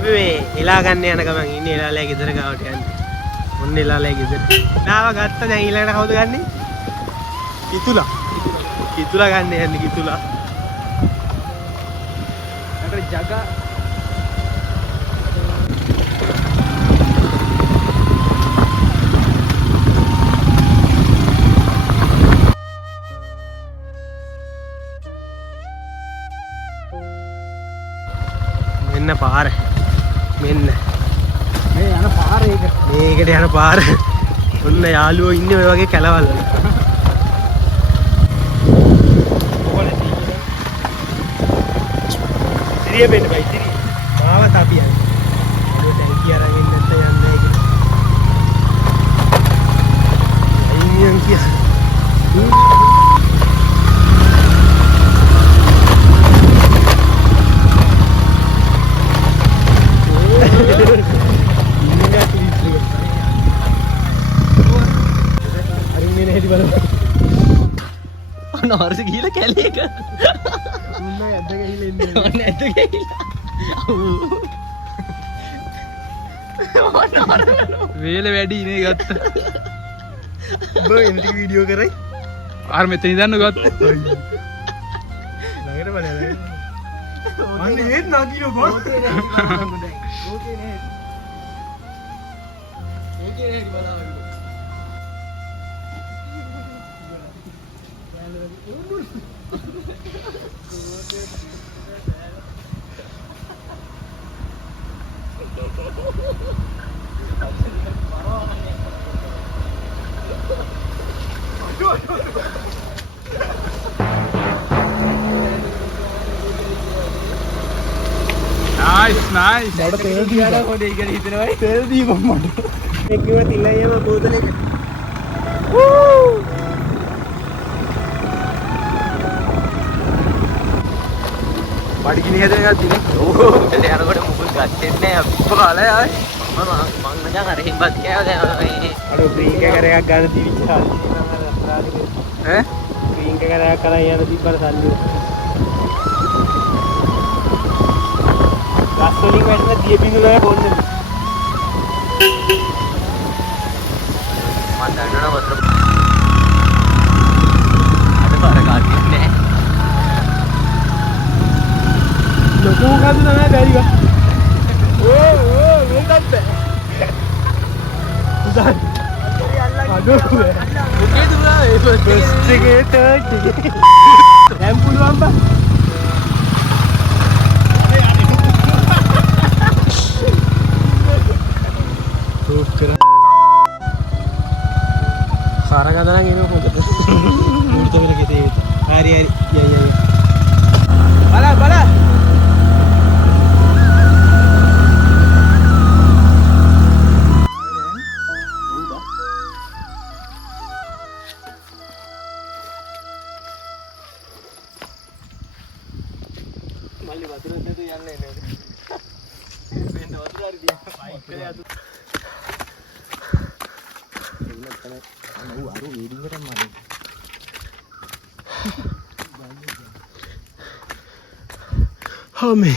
අපි මේ එලා ගන්න යන ගමන් ඉන්නේ එලාලේ ගෙදර ගාවට යන්නේ. ඔන්න එලාලේ ගෙදර. නාව ගත්ත දැන් ඊළඟට කවුද ගන්නෙ? කිතුලා. කිතුලා ගන්න යන්නේ කිතුලා. අර ජගා මෙන්න පාර මෙන්න මේ යන පාර එක මේකට යන පාර ඔන්න යාළුවෝ ඉන්නේ ඔය වගේ කැලවල් වල සිරිය වෙන්න බයි සිරිය මාවත් අපි යන්නේ ඔය ටැංකිය අරගෙන නැත්නම් යන්නේ ඒක අයියන් කිය නෝර්ස ගිහලා කැලේක උන්න ඇද්ද ගිහලා ඉන්නේ ඔන්න ඇද්ද ගිහලා වේල වැඩි ඉනේ ගත්ත බෝ එන්ටි වීඩියෝ කරයි ආර මෙතන ඉඳන් ගත්ත ළඟට බලන්න අන්න ඒත් නගිනෝ බෝ ඕකේ නේ බලන්න nice මට තෙල් දීලා කොහොමද ඒක හිතනවා තෙල් දීපන් මට එක්කව තිලයම බෝතලෙක පඩිගිනි හැදෙන එකක් තියෙනවා ඕ එතන යනකොට මුකුත් ගත්තේ නැහැ අප්ප කාලේ ආවේ මම මං අර හිම්බත් කෑවා දැන් අර බ්‍රීක් එක කරයක් ගන්න තිබිච්ච සල්ලි ඈ බ්‍රීක් එක කරයක් කරා යන තිබ්බර සල්ලි ගස්වලින් වැටෙන දිය බිඳුල හොන්නේ මම දන්නවා වතර අද පාර කාටියක් නෑ ලොකු කන්ද නෑ බැරිව ඕ මේකත් උදා අඩෝ මොකේ දුනා ඒ බස් එකේ ටර්ට් දැන් පුළුවන් බා सारा का दाना गेम को मूर्त में लगे थे हरी हरी ये बड़ा बड़ा मल्ली वतुर दे तो यार नहीं बेंड वतुर आ दिया बाइक पे आ तू हमें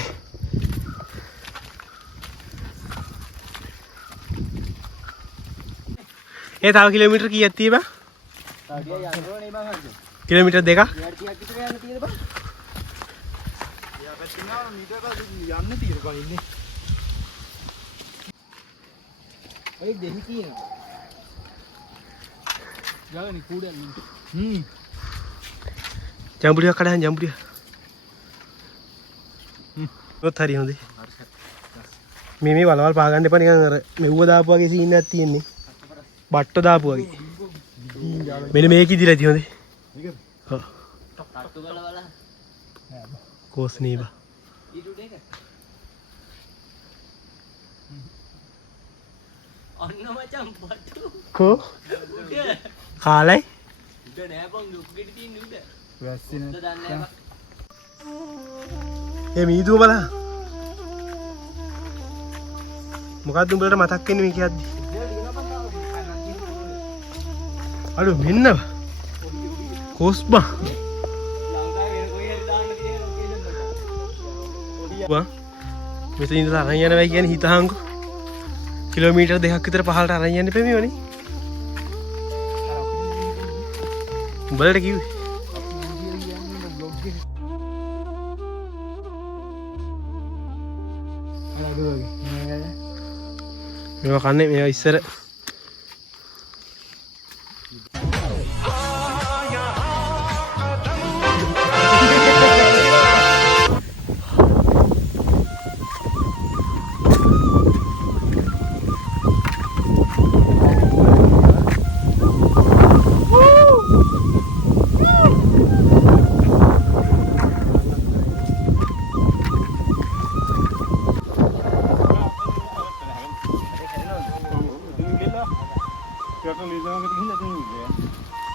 ये ताव किलोमीटर की आती है बा किलोमीटर देखा जंबुड़िया खड़ा है जंबुड़िया थरी होंदी මේ වලවල් පාගන්න එපා නිකන් අර මෙව්ව දාපු වගේ සීන් එකක් තියෙන්නේ බට්ට දාපු වගේ මෙන්න මේක ඉදිරිය ඇති හොඳේ මේක ඔව් ටට්ටු ගාලා බලන්න කෝස් නීබා ඊටු දෙක අන්න මචං බට්ටු කෝ කාලයි උඩ නෑ බං ලොකු ගෙඩි තියෙන්නේ උඩ වැස්සේ නෑ ඒ මීදුව බලන්න මොකක්ද උඹලට මතක් වෙන්නේ මේ කියද්දි අඩෝ මෙන්න කොස්බා ලංකාවේ වෙන කොයි හරි දාන්න තියෙන ලොකේෂන් එක මෙතන ඉඳලා අරන් යනවා කියන්නේ හිතහංකෝ. කිලෝමීටර් 2ක් විතර පහළට අරන් යන්න එපා මේවනේ. උඹලට කිව්වේ. මේවා කන්නේ මේවා ඉස්සර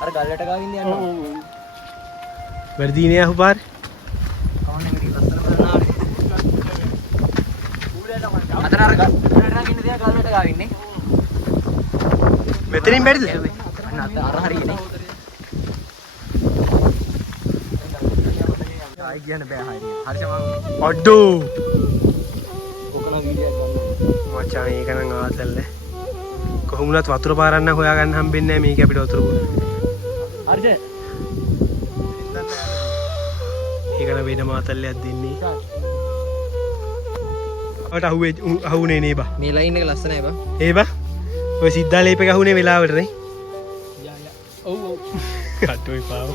අර ගල්ලට ගාවින්ද යනවා. වැඩිනේ අහුපාර. කවන්නේ මේක ලස්සන බලනානේ. අතන අර ගල්ලට ගින්න තියා ගල්ලට ගාවින්නේ. මෙතනින් බැරිද? අන්න අර හරියනේ. ආයි කියන්න බෑ හරිය. හරිය මම අඩෝ. කොකන වීඩියෝ එකක් ගන්න. මචං ඒක නම් ආතල්ල. කොහොමුණත් වතුර පාරන්න හොයාගන්න හම්බෙන්නේ නැහැ මේක අපිට වතුර බොන්න. හරිද? ඒක නම් වෙන මාතල්ලයක් දෙන්නේ. අපට අහුනේ නේ බා. මේ ලයින් එක ලස්සනයි බා. ඒ බා. ඔය සිද්ධා ලේප එක අහුනේ වෙලාවට නේ. ඔව් ඔව්. කට්ටෝයි පාව.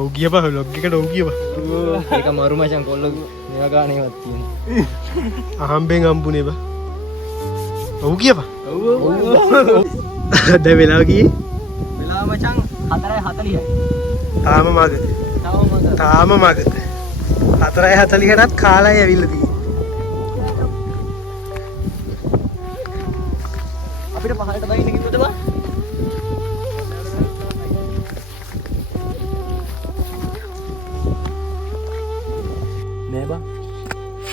ඔව් ගියපා ලොග් එකට ඔව් ගියපා. ඒක මරු මචං කොල්ල මේවා ගානේවත් තියෙනවා. අහම්බෙන් හම්බුනේ බා. ඔව් ගියපා. ඔව් ඔව්. දැන් වෙලාව කීයේ? වෙලාව මචං 4:40යි. තාම මග. තාම මග. 4:40ටත් කාලයි ඇවිල්ලා තියෙන්නේ. අපිට පහලට බයින්න කිව්වද බා? නෑ බා.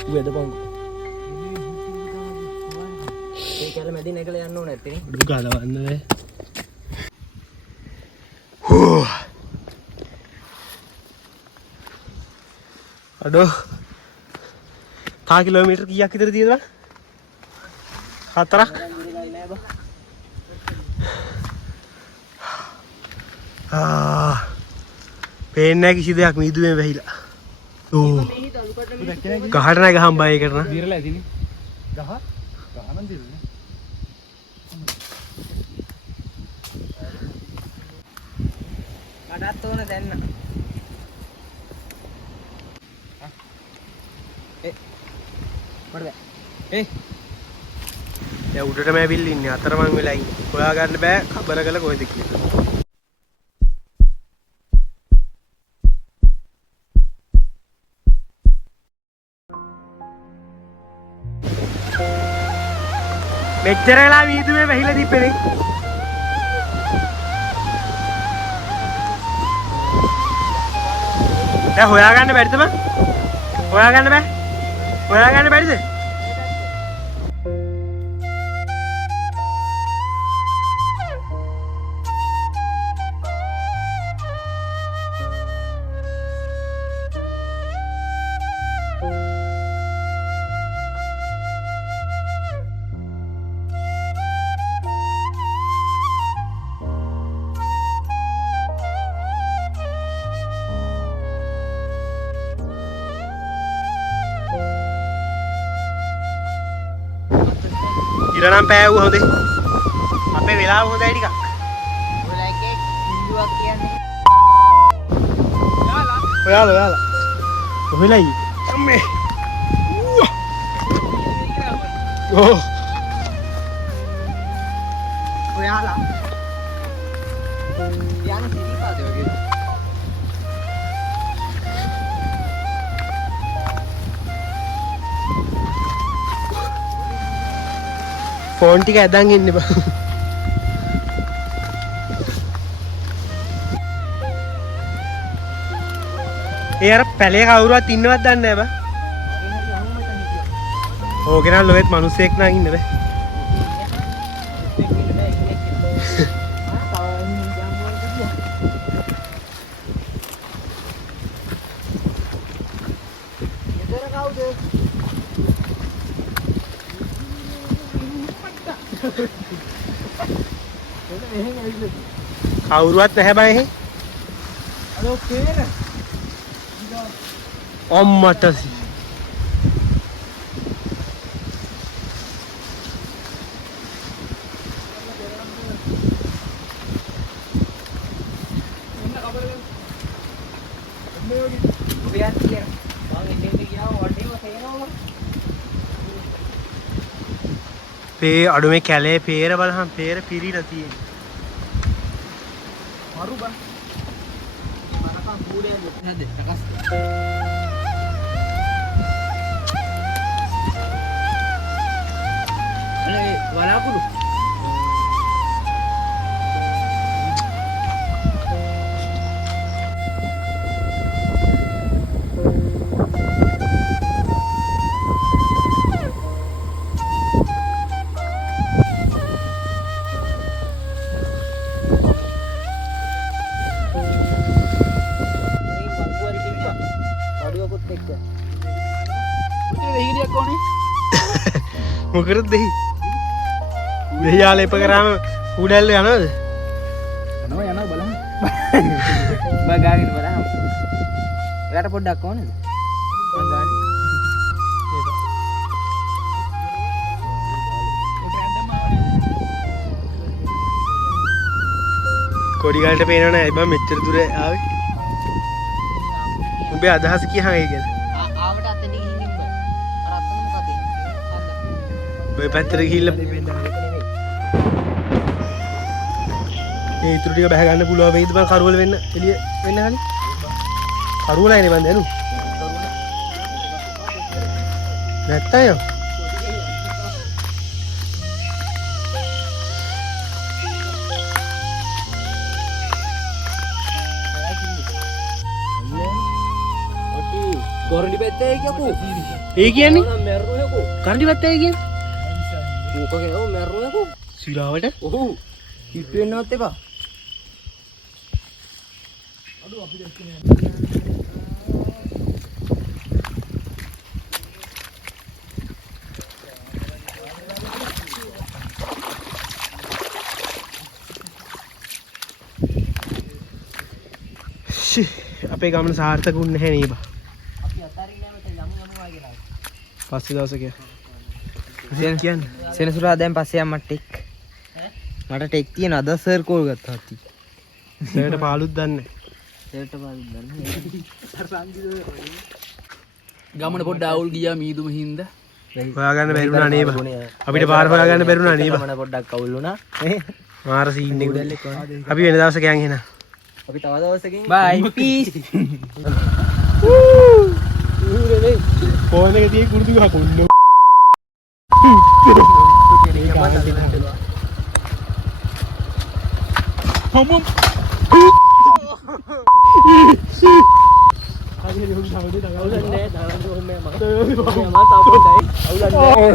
ඌ එදපන්කෝ. ඒ කැල මැදින් එකල යන්න ඕනේ නැත්තේ නේ. උඩු ගලවන්න බෑ. අඩෝ. තා කිලෝමීටර් කීයක් විතර තියෙද බං? 4ක්. පේන්නේ නැහැ කිසි දෙයක් මීදුමේ වැහිලා. ඕ. ගහට නැග හම්බයි ඒකට නා. දිරලා ඇතිනේ. ගහ නම් දිරලා. කඩත් ඕන දැන්න. දැන් උඩටම ඇවිල්ලා ඉන්නේ අතරමං වෙලා ඉන්නේ. හොයා ගන්න බෑ කබර කළ කොහෙද කියලා. මෙච්චර වෙලා වීදුමේ වැහිලා තිබ්බේ. දැන් හොයා ගන්න බැරිද බං? හොයා ගන්න බෑ. හොයා ගන්න බැරිද? ඉරනම් පෑවුව හොඳේ. අපේ වෙලාව හොඳයි ටිකක්. ඔයලා එකේ බින්දුවක් කියන්නේ. ඔයාලා. කොහෙලා යි? අම්මේ. ඕ. ඔයාලා. යන්නේ සිරිපාද වගේ. ෆෝන් ටික ඇදන් ඉන්න බා. ඒ අර පැලේ කවුරුවත් ඉන්නවත් දන්නේ නැහැ බා. ඕකේ නම් ලොවෙත් මිනිස්සෙක් නම් ඉන්න බෑ. කවුරුවත් නැහැ බය එහෙ. අර පේන. අම්මටසි. පේ අඩු මේ කැලේ පේර බලහන් පේර පිරීලා තියෙන්නේ. මරු බං. මරකම් කූඩේ නැද්ද? තකස්. අනේ වලාකුළු. මොකරද දෙහි දෙහි යාල එප කරාම කුඩැල්ල යනවද? යනවා බලන්න. බා ගාගෙන බලන්න. ඔයාලට පොඩ්ඩක් ඕනේද? මම ගාන්නේ. කොඩි ගාලට පේනව නෑ බං මෙච්චර දුර ආවේ. උඹේ අදහස කියහන් ඒ ගැන. ආවට අතට ගිහින් ඉන්න. අර අතන මොකද? ඔය පැත්තට ගිහිල්ලා ඒ ඉතුරු ටික බහ ගන්න පුළුවන් වෙයිද බං කරුවල වෙන්න එළිය වෙන්න හරි. කරුවලයිනේ බං දැනු. නැත්තයෝ. කොරණි පැත්තේ කියපු. ඒ කියන්නේ මැරුණු යකෝ. කරණි පැත්තේ කියන්නේ ඕකගේ නෝ මැරුණු යකෝ. සිරාවට ඔහු. හිට වෙන්නවත් එපා. අපේ ගමන සාර්ථක වුණ නැහැ නේ බා. අපි අතාරින්න යමු යමු වගේ. පස්සේ දවසක කියන්නේ සෙනසුරාදා දැන් පස්සේ යම්ම ටෙක්. මට ටෙක් තියෙන අද සර් කෝල් ගත්තා ඇති. සර්ට පාලුත් දන්නේ සර්ට පාලුත් දන්නේ. ගමන පොඩ්ඩ අවුල් ගියා මීදුම හින්දා. හොයාගන්න බැරි වුණා නේ බා. අපිට පාර හොයාගන්න බැරි වුණා නේ බා. ගමන පොඩ්ඩක් අවුල් වුණා. මාර සීන් එක. අපි වෙන දවසක යන් එහෙනම්. අපි තව දවසකින් බයි පීස්. ෆෝන් එකේ තියෙන කුරුදු ගහ කොන්න. හම්බම්. ආගේ හොල් සාවදේ දාගන්න දාන්න ඕනේ මම. මම තාපොඩයි. අවුලන්නේ.